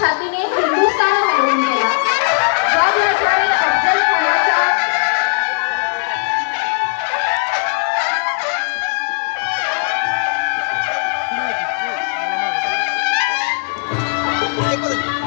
छातीने हिंदुस्थान हलवून गेला. वाघनखाने अफजल खानाचा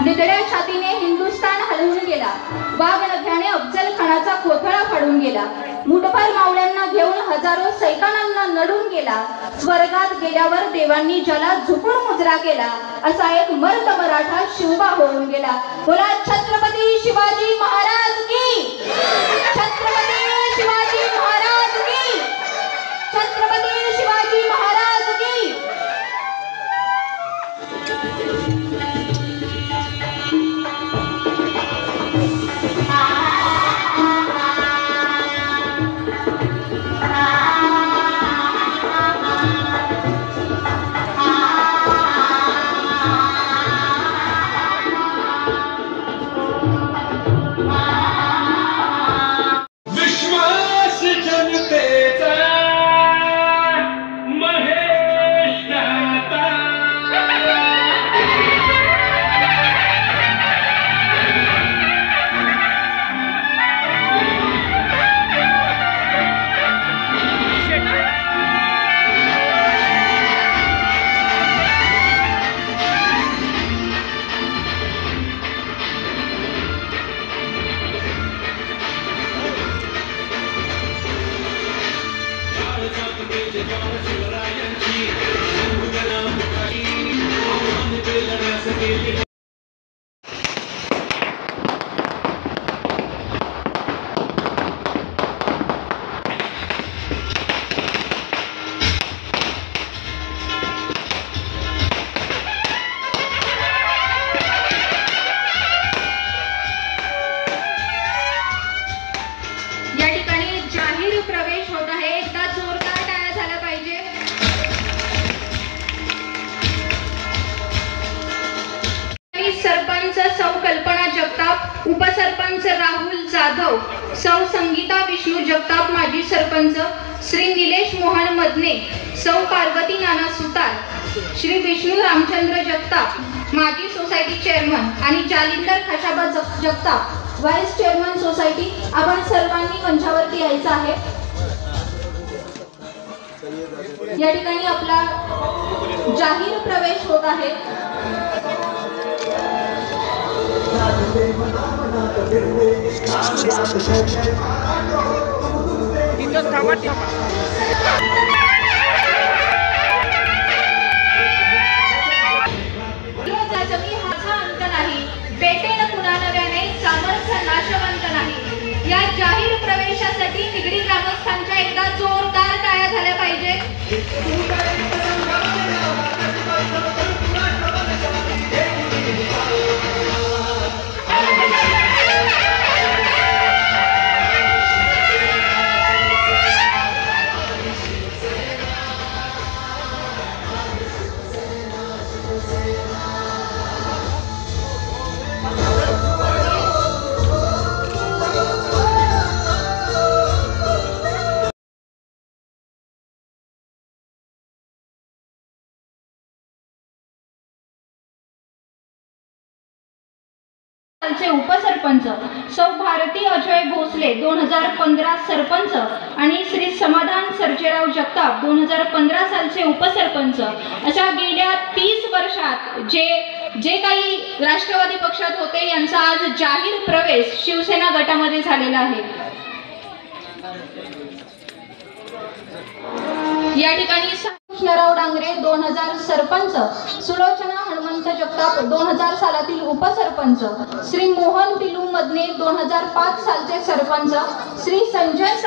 निधड्या छातीने हिंदुस्थान हलवून गेला. वाघनखाने अफजल खानाचा खोथळा फाडून गेला. मुठभर मावळ्यांना घेऊन हजारो सैतानांना नडून गेला. स्वर्गात गेल्यावर देवांनी ज्याला झुकून मुजरा केला असा एक मर्द मराठा शिवबा होऊन गेला. बोला छत्रपती शिवाजी महाराज की, छत्रपती शिवाजी महाराज की, छत्रपती शिवाजी महाराज की. उपसरपंच राहुल जाधव, सौ संगीता विष्णू जगताप माजी सरपंच, श्री निलेश मोहन मदने, सौ पार्वती नाना सुतार, श्री विष्णू रामचंद्र जगताप माजी सोसायटी चेअरमन आणि Jalindar Khashaba Jagtap vice chairman society. आपण सर्वांनी मंचावरती यायचं आहे. या ठिकाणी आपला जाहीर प्रवेश होत आहे. जमी हाचा अंत नाही, पेटेन पुन्हा नव्याने सामर्थ्य नाशवंत नाही. या जाहीर प्रवेशासाठी निगडी ग्रामस्थांच्या एकदा जोरदार टाळ्या झाल्या पाहिजे. उपसरपंच सौ भारती अजय भोसले 2015 सरपंच आणि श्री समाधान सर्जेराव जगताप 2015 सालचे उपसरपंच. अशा गेल्या 30 वर्षात जे काही राष्ट्रवादी पक्षात होते यांचा आज जाहीर प्रवेश शिवसेना गटामध्ये झालेला आहे. या ठिकाणी कृष्णराव डांगरे 2000 सरपंच, सुलोचना हनुमंत जगताप 2000 सालातील उपसरपंच, श्री मोहन पिलू मदने 2005 सालचे सरपंच, श्री संजय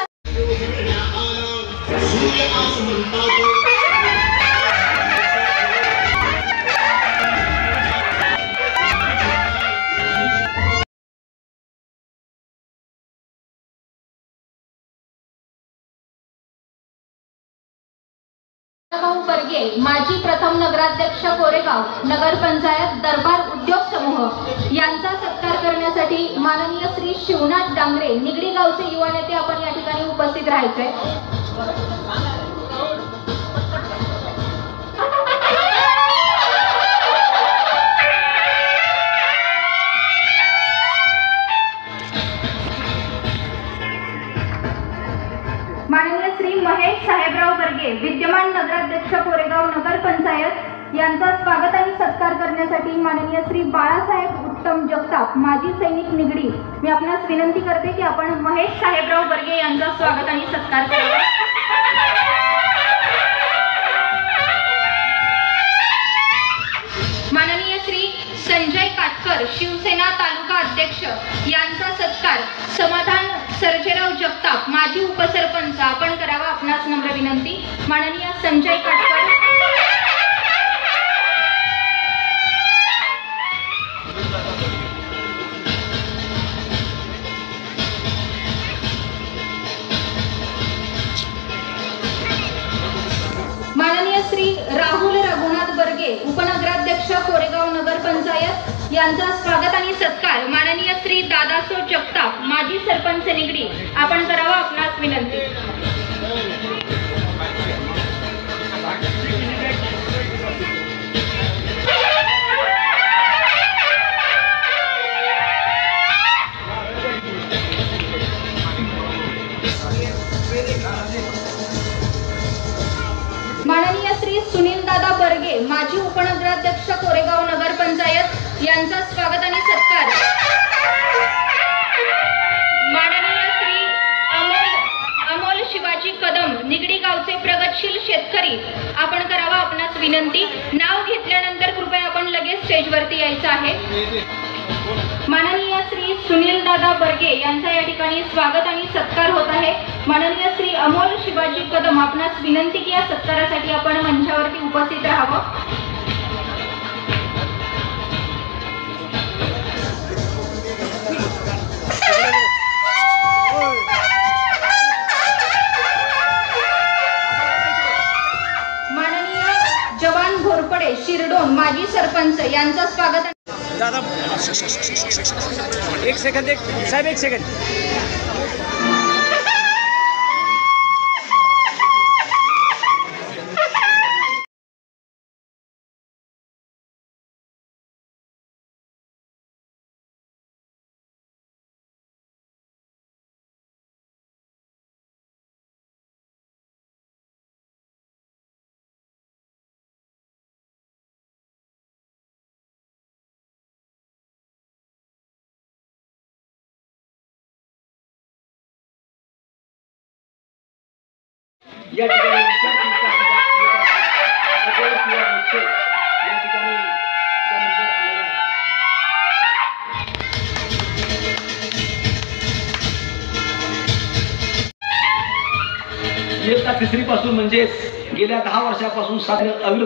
परगे माजी प्रथम नगराध्यक्ष कोरेगाव नगर पंचायत दरबार उद्योग समूह यांचा सत्कार करण्यासाठी माननीय श्री शिवनाथ डांगरे निगडी गावचे युवा नेते आपण या ठिकाणी उपस्थित राहायचे. बर्गे विद्यमान नगराध्यक्ष कोरेगाव नगर पंचायत यांचा स्वागत आणि सत्कार करण्यासाठी माननीय श्री बाळासाहेब उत्तम जगताप माजी सैनिक निगडी मी आपणास विनंती करते की आपण महेश साहेबराव बर्गे यांचा स्वागत आणि सत्कार करावा। माननीय श्री संजय काटकर शिवसेना तालुका अध्यक्ष यांचा सत्कार समाधान सर्जेराव जगताप माजी उपसरपंच आपण करावा आपणास नम्र विनंती। माननीय संजय काटकर। माननीय श्री राहुल रघुनाथ बर्गे उपनगराध्यक्ष कोरेगाव नगर पंचायत यांचा स्वागत आणि सत्कार माननीय श्री दादासो जगताप माजी सरपंच निगडी आपण करावा आपणास विनंती। माननीय श्री सुनील दादा बर्गे माजी उपनगराध्यक्ष कोरेगाव नगर पंचायत यांचा स्वागत आणि सत्कार माननीय श्री अमोल शिवाजी कदम निगडी गावचे प्रगतशील शेतकरी आपण करावा आपणास विनंती। नाव घेतल्यानंतर कृपया आपण लगेच स्टेजवरती यायचं आहे। माननीय श्री सुनील दादा बर्गे यांचा या ठिकाणी स्वागत आणि सत्कार होत आहे। माननीय श्री अमोल शिवाजी कदम आपणास विनंती की या सत्कारासाठी आपण मंचावरती उपस्थित राहावं। माननीय जवान घोरपडे शिरडोन माजी सरपंच यांचं स्वागत। दादा एक सेकंद साहेब एक सेकंद। या ठिकाणी इयत्ता तिसरी पासून म्हणजे गेल्या 10 वर्षापासून अविरत